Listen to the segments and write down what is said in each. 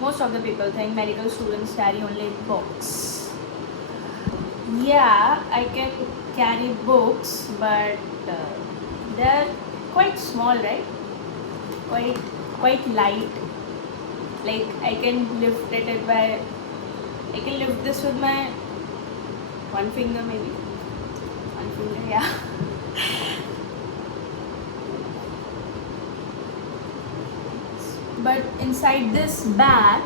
Most of the people think medical students carry only books. Yeah, I can carry books, but they're quite small, right? Quite light. Like I can lift I can lift this with my one finger maybe. One finger, yeah. But inside this bag,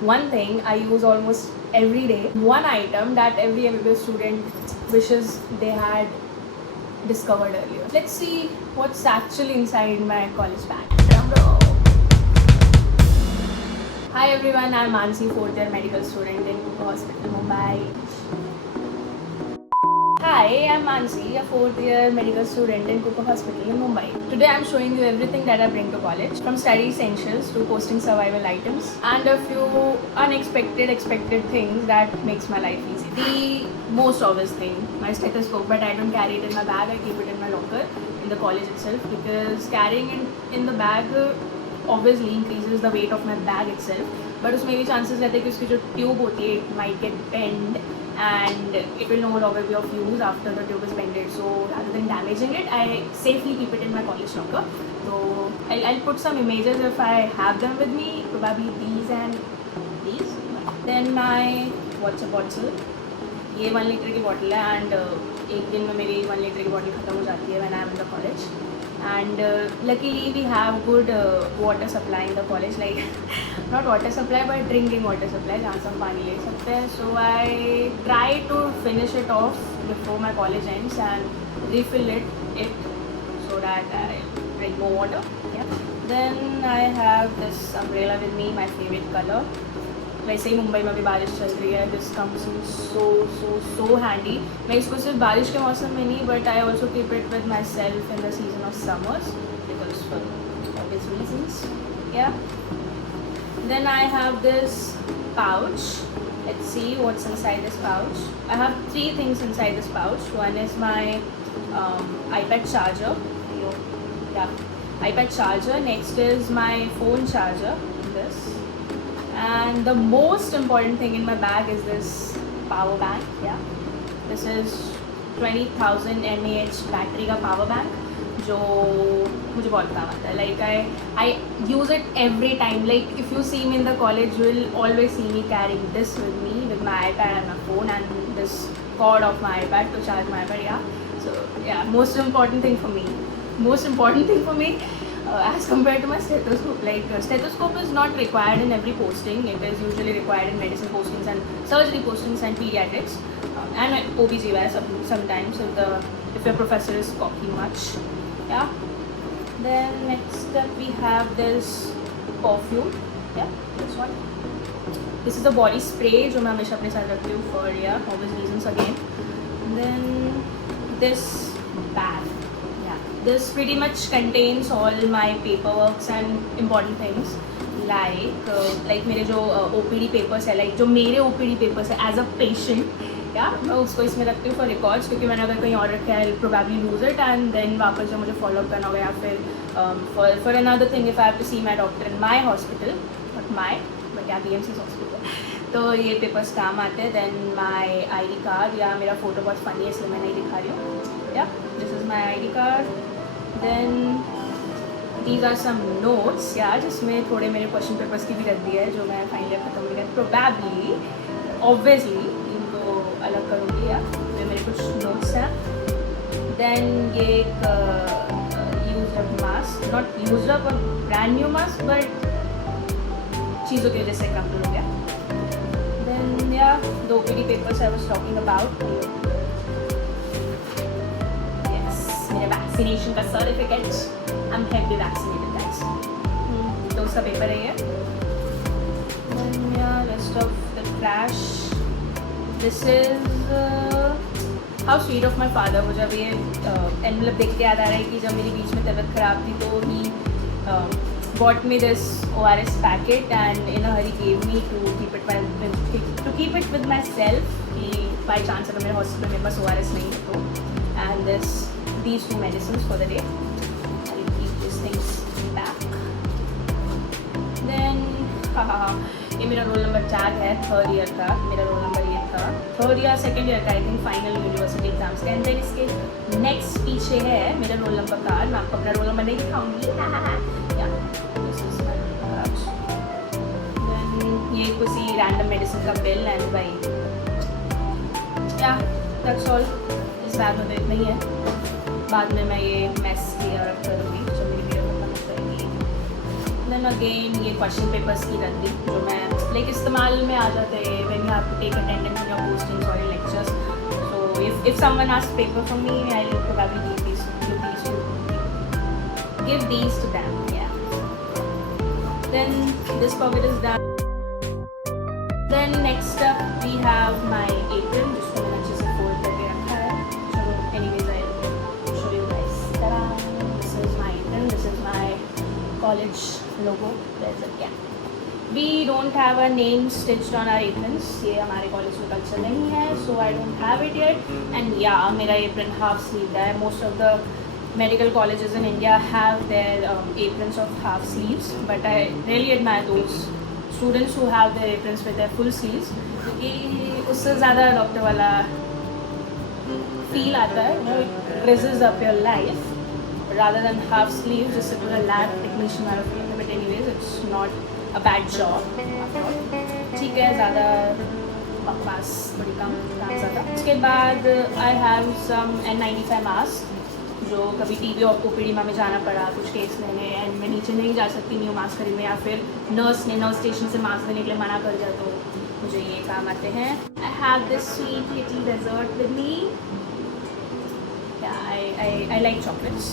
one thing I use almost every day, one item that every MBBS student wishes they had discovered earlier. Let's see what's actually inside my college bag. Drum roll. Hi everyone, I'm Mansi, 4th year medical student in Cooper Hospital, Mumbai. Hi, I'm Mansi, a 4th year medical student in Cooper Hospital in Mumbai. Today I'm showing you everything that I bring to college, from study essentials to posting survival items, and a few expected things that makes my life easy. The most obvious thing, my stethoscope, but I don't carry it in my bag, I keep it in my locker in the college itself, because carrying it in the bag obviously increases the weight of my bag itself, but उसमें भी chances रहते हैं कि उसकी जो tube होती है, it might get bent and it will no longer be of use after the tube is bended. So rather than damaging it, I safely keep it in my college locker. So I'll put some images if I have them with me, probably these and these. Then my water bottle. ये 1 लीटर की बॉटल है एंड एक दिन में मेरी 1 लीटर की बॉटल ख़त्म हो जाती है when I am in the college. And luckily we have good water supply in the college, like not water supply but drinking water supply, जहाँ से हम पानी ले सकते हैं. So I try to finish it off before my college ends and refill it so that I drink more water. Yeah. Then I have this umbrella with me, my favorite color. वैसे ही मुंबई में अभी बारिश चल रही है. This comes in so handy. मैं इसको सिर्फ बारिश के मौसम में नहीं, but I also keep it with myself in the season of summers because for obvious reasons. Yeah then I have this pouch. Let's see what's inside this pouch. I have 3 things inside this pouch. One is my iPad charger. iPad charger. Next is my phone charger. This. And the most important thing in my bag is this power bank. Yeah, this is 20,000 mAh battery का power bank जो मुझे बहुत काम आता है. Like I use it every time. Like if you see me in the college, you will always see me carrying this with me, with my iPad and my phone and this cord of my iPad to charge my iPad. Yeah, so yeah, most important thing for me as compared to my stethoscope. Like stethoscope is not required in every posting. It is usually required in medicine postings and surgery postings and pediatrics and OBGY sometimes if your professor is talking much. Yeah. Then next up we have this perfume. Yeah, this one. This is the body spray जो मैं हमेशा अपने साथ रखती हूँ for obvious reasons again. Then this bag. This pretty much contains all my paperworks and important things like मेरे जो OPD papers है, like जो मेरे OPD papers है as a patient. मैं उसको इसमें रखती हूँ for records, क्योंकि मैंने अगर कहीं और रखा है I'll probably lose it and then वापस जब मुझे follow up करना होगा, या फिर for another thing if I have to see my doctor in my hospital, but yeah, BMC's hospital, तो ये papers काम आते हैं. Then my ID card, या मेरा photo बहुत funny है इसलिए मैं नहीं दिखा रही हूँ. Yeah, this is my ID card. Then these are some notes. Yeah, जिसमें थोड़े मेरे क्वेश्चन पेपर्स की भी रख दी है जो मैं फाइनल ख़त्म हो गया. प्रोबेबली ऑब्वियसली इनको अलग करूँगी. या ये मेरे कुछ नोट्स हैं. देन ये एक used up mask, not used up और ब्रांड न्यू मास्क, बट चीज़ों की वजह से कम हो गया. Then yeah 2 PD papers I was talking about. Vaccination का certificate. I am heavy vaccinated guys. तो उसका पेपर है ये. Rest of the trash. This is how sweet of my father. मुझे अभी ये एनवलप देख के याद आ रहा है कि जब मेरी बीच में तबीयत ख़राब थी तो ही bought me this ORS packet and in a hurry gave me to keep it with myself कि by chance अगर मेरे हॉस्पिटल में बस ORS नहीं है तो. And these 2 medicines for the day. I'll keep these things ये मेरा रोल नंबर टैग है 3rd ईयर का। मेरा रोल नंबर ये था 3rd या 2nd ईयर का, I think, final university exams का। एंड देन इसके नेक्स्ट पीछे है मेरा रोल नंबर कार्ड। मैं आपको अपना रोल नंबर नहीं दिखाऊंगी। ये किसी रैंडम मेडिसिन का बिल एंड भाई या दैट्स ऑल। इस बैग में तो इतना ही है। बाद में मैं ये मेस क्लियर करूँगी जो मेरी वीडियो खत्म हो जाएगी। देन अगेन ये क्वेश्चन पेपर्स की रद्दी जो मैं लाइक इस्तेमाल में आ जाते हैं when you have to take attendance in your postings और lectures. So if someone asks paper from me, I will probably give these to them. Yeah. Then this pocket is done. Then next up we have my apron, जिसको मैंने अच्छे से fold करके रखा है। चलो, anyways I'll show you guys. Ta-da! This is my apron. This is my college logo. There's a cap. We don't have a name stitched on our aprons. ये हमारे कॉलेज में कल्चर नहीं है, so I don't have it yet. And yeah, मेरा apron half sleeved है. Most of the medical colleges in India have their aprons of half sleeves, but I really admire those students who have their aprons with their full sleeves, क्योंकि उससे ज़्यादा डॉक्टर वाला फील आता है, it rizzes up your life rather than half sleeves जिससे पूरा lab technician वाला फील है। But anyways, it's not a bad job. ठीक है, ज़्यादा बकवास बड़ी कम काम ज़्यादा। उसके बाद I have some N95 mask जो कभी टीबी और ओपीडी में जाना पड़ा कुछ केस लेने एंड मैं नीचे नहीं जा सकती न्यू मास्क खरीदने, या फिर नर्स ने नर्स स्टेशन से मास्क देने के लिए मना कर दिया, तो मुझे ये काम आते हैं। I have this sweet little dessert with me. I like chocolates,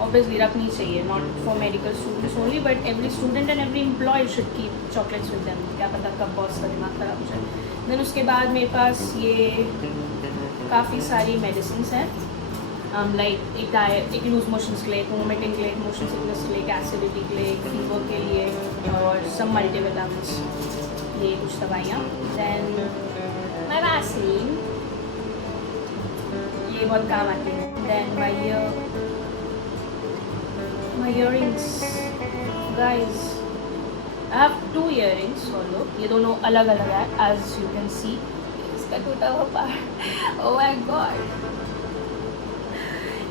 obviously रखनी चाहिए, not for medical students only but every student and every employee should keep chocolates with them. क्या पता कब बॉस का दिमाग खराब हो जाए। देन उसके बाद मेरे पास ये काफ़ी सारी मेडिसिन हैं, लाइक एक लूज मोशंस के लिए, एक वोमिटिंग के लिए, एक मोशन सिकनेस के लिए, एक एसिडिटी के लिए, एक फीवर के लिए और सब मल्टीविटामिन्स, ये कुछ दवाइयाँ। दैन माय वैसलीन, ये बहुत काम आती है। Then my earrings guys, I have 2 earrings although, ये दोनों अलग अलग है एज यू कैन सी। इसका टूटा हुआ part, oh my God.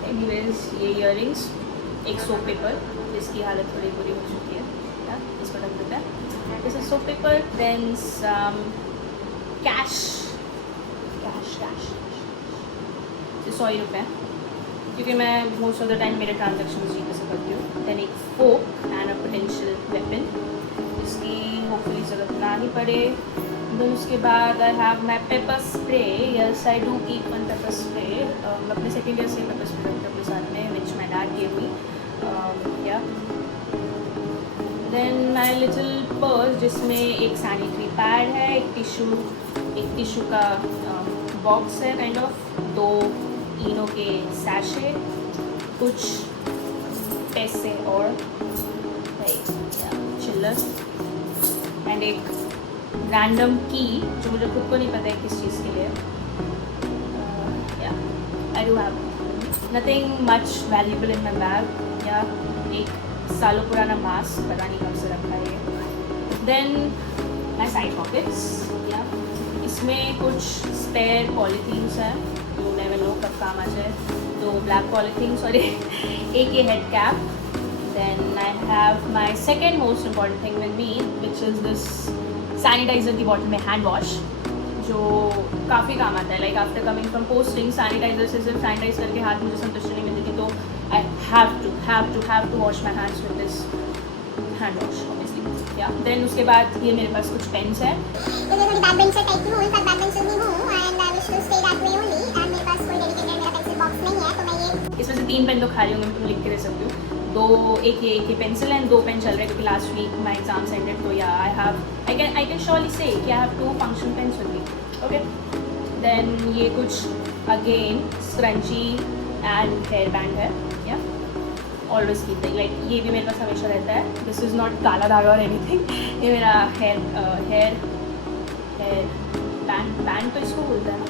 Anyways ये इयररिंग्स, एक सोप पेपर जिसकी हालत थोड़ी बुरी हो चुकी है, इसको रख देता है। This is soap paper. Then some cash 100 रुपये, क्योंकि मैं मोस्ट ऑफ द टाइम मेरे ट्रांजेक्शन जीपे से करती हूँ। देन एक fork and a potential weapon, इसकी होपफुली ज़रूरत ना ही पड़े। देन उसके बाद I have my pepper spray. Yes I do keep one pepper spray. अपने 2nd ईयर से पेपर स्प्रे अपने साथ में, विच माई डैड गेव मी। या देन माई लिटिल पर्स जिसमें एक सैनिटरी पैड है, एक टिशू का बॉक्स है काइंड ऑफ, 2 इनो के सैशे, कुछ पैसे और चिल्लर एंड एक रैंडम की जो मुझे खुद को नहीं पता है किस चीज़ के लिए। I do have nothing much valuable in my bag. या एक सालों पुराना मास्क, पता नहीं कब से रखा है ये। देन माई साइड पॉकेट्स, या इसमें कुछ स्पेयर पॉलीथीन्स हैं, यू नेवर नो कब काम आ जाए। 2 ब्लैक पॉलीथीन्स और एक ये head cap. Then I have my second most important thing with me, which is this sanitizer की बॉटल में हैंड वॉश, जो काफ़ी काम आता है। Like after coming from posting, sanitizer से सिर्फ सैनिटाइज करके हाथ मुझे संतुष्टि नहीं मिलती थी, तो I have to wash my hands with this hand wash obviously. Yeah then उसके बाद ये मेरे पास कुछ पेन्स हैं। इसमें से 3 पेन तो खाली होंगे, मैं तुम्हें लिख के दे सकती हूँ। एक ये पेंसिल एंड 2 पेन चल रहे हैं क्योंकि last week my exams ended, तो yeah I can surely say कि I have 2 fountain pens with me. Okay, then ये कुछ again scrunchie and hair band है। Yeah always keep it, like ये भी मेरे पास हमेशा रहता है। दिस इज़ नॉट काला धागा और एनीथिंग, ये मेरा हेयर बैंड तो इसको बोलता है ना,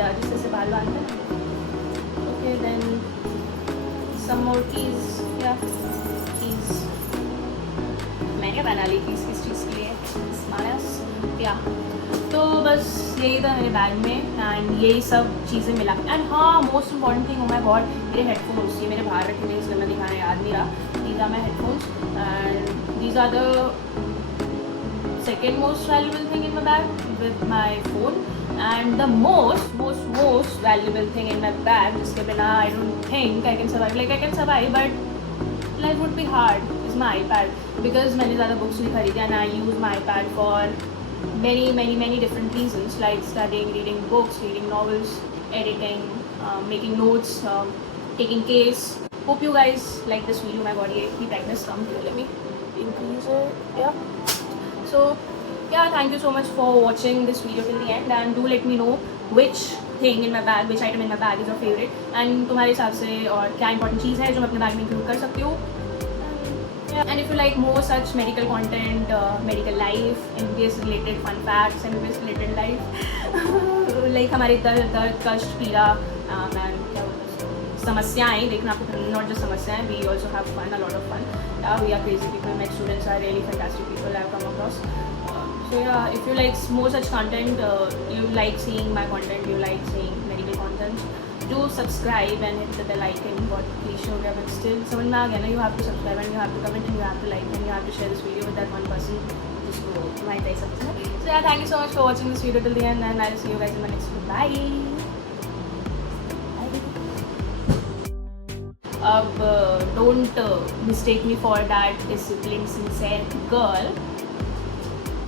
या जिससे से बाल बांधते हैं। Okay, then some more keys, yeah, keys। मैं मैंने बना ली थी किस चीज़ के लिए, स्मार्ट या। तो बस यही था मेरे बैग में एंड यही सब चीज़ें मिला। एंड हाँ, most important thing, oh my God, मेरे हेडफोन्स, ये मेरे बाहर रखे थे इसलिए मैं दिखाना याद नहीं रहा। These are my headphones and these are the second most valuable thing in my bag with my phone, and the most valuable thing in my bag जिसके बिना I don't think I can survive. Like I can survive but life would be hard is my iPad, because मैंने ज़्यादा books नहीं खरीदी and I use my iPad for many different reasons, like studying, reading books, reading novels, editing, making notes, taking case. Hope you guys like this video. My god, ये इतनी brightness कम क्यों, let me increase it. Yeah. So yeah, thank you so much for watching this video till the end, and do let me know which thing in my bag, which item in my bag is your favorite, and तुम्हारे हिसाब से और क्या important चीज़ है जो मैं अपने बैग में include कर सकती हूँ. And if you like more such medical content, medical life, MBBS related fun facts, MBBS related life, like हमारे दर्द कष्ट पीड़ा and क्या बोलते हैं समस्याएं देखना आपको, not just समस्याएं, we also have fun, a lot of fun. Yeah, we are crazy people. My students are really fantastic people I have come across. So yeah, if you like more such content, you like seeing my content, you like seeing medical content, do subscribe and hit the bell icon. What please show गया, but still समझ में आ गया ना, you have to subscribe and you have to comment and you have to like and you have to share this video with that one person जिसको तुम्हारी तारीफ समझना. So yeah, thank you so much for watching this video till the end, and I'll see you guys in my next video. Bye. अब don't mistake me for that disciplined, sincere girl.